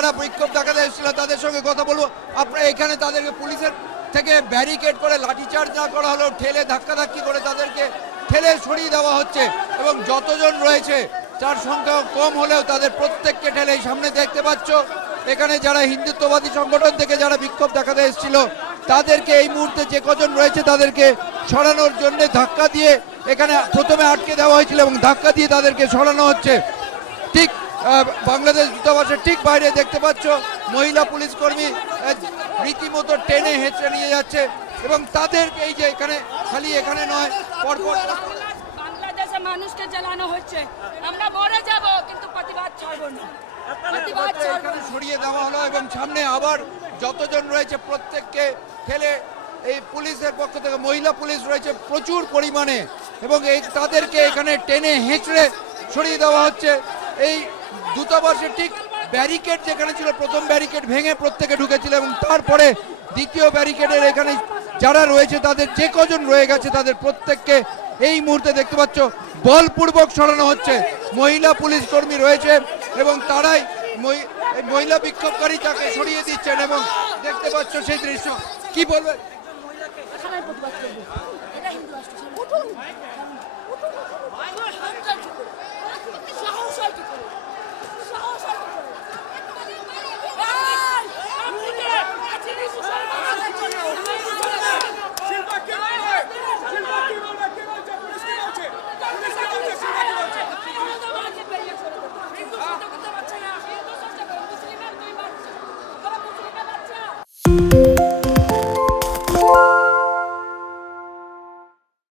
যারা বিক্ষোভ দেখাতে এসেছিল তাদের সঙ্গে কথা বলবো। আপনারা এখানে তাদেরকে পুলিশের থেকে ব্যারিকেড করে লাঠিচার্জ না করা হলেও ঠেলে ধাক্কাধাক্কি করে তাদেরকে ঠেলে সরিয়ে দেওয়া হচ্ছে এবং যতজন রয়েছে তার সংখ্যা কম হলেও তাদের প্রত্যেককে ঠেলে সামনে দেখতে পাচ্ছ। এখানে যারা হিন্দুত্ববাদী সংগঠন থেকে যারা বিক্ষোভ দেখাতে এসেছিল তাদেরকে এই মুহূর্তে যে কজন রয়েছে তাদেরকে সরানোর জন্য ধাক্কা দিয়ে এখানে প্রথমে আটকে দেওয়া হয়েছিল এবং ধাক্কা দিয়ে তাদেরকে সরানো হচ্ছে। ঠিক বাংলাদেশ দূতাবাসের ঠিক বাইরে দেখতে পাচ্ছ মহিলা পুলিশ কর্মী রীতিমতো টেনে হেঁচড়ে নিয়ে যাচ্ছে এবং তাদের এই যে এখানে খালি এখানে নয় পরপর বাংলাদেশে মানুষকে জ্বালানো হচ্ছে, আমরা মরে যাব কিন্তু প্রতিবাদ ছাড়ব না। প্রতিবাদ এখানে সরিয়ে দেওয়া হলো এবং সামনে আবার যতজন রয়েছে প্রত্যেককে ঠেলে এই পুলিশের পক্ষ থেকে মহিলা পুলিশ রয়েছে প্রচুর পরিমাণে এবং এই তাদেরকে এখানে টেনে হেঁচড়ে সরিয়ে দেওয়া হচ্ছে। এই দূতাবাসের ঠিক ব্যারিকেড যেখানে ছিল প্রথম ব্যারিকেড ভেঙে প্রত্যেকে ঢুকেছিল এবং তারপরে দ্বিতীয় ব্যারিকেডের এখানে যারা রয়েছে তাদের যে কজন রয়ে গেছে তাদের প্রত্যেককে এই মুহূর্তে দেখতে পাচ্ছ বলপূর্বক সরানো হচ্ছে। মহিলা পুলিশ কর্মী রয়েছে এবং তারাই মহিলা বিক্ষোভকারী তাকে সরিয়ে দিচ্ছেন এবং দেখতে পাচ্ছ সেই দৃশ্য। কি বলবেন?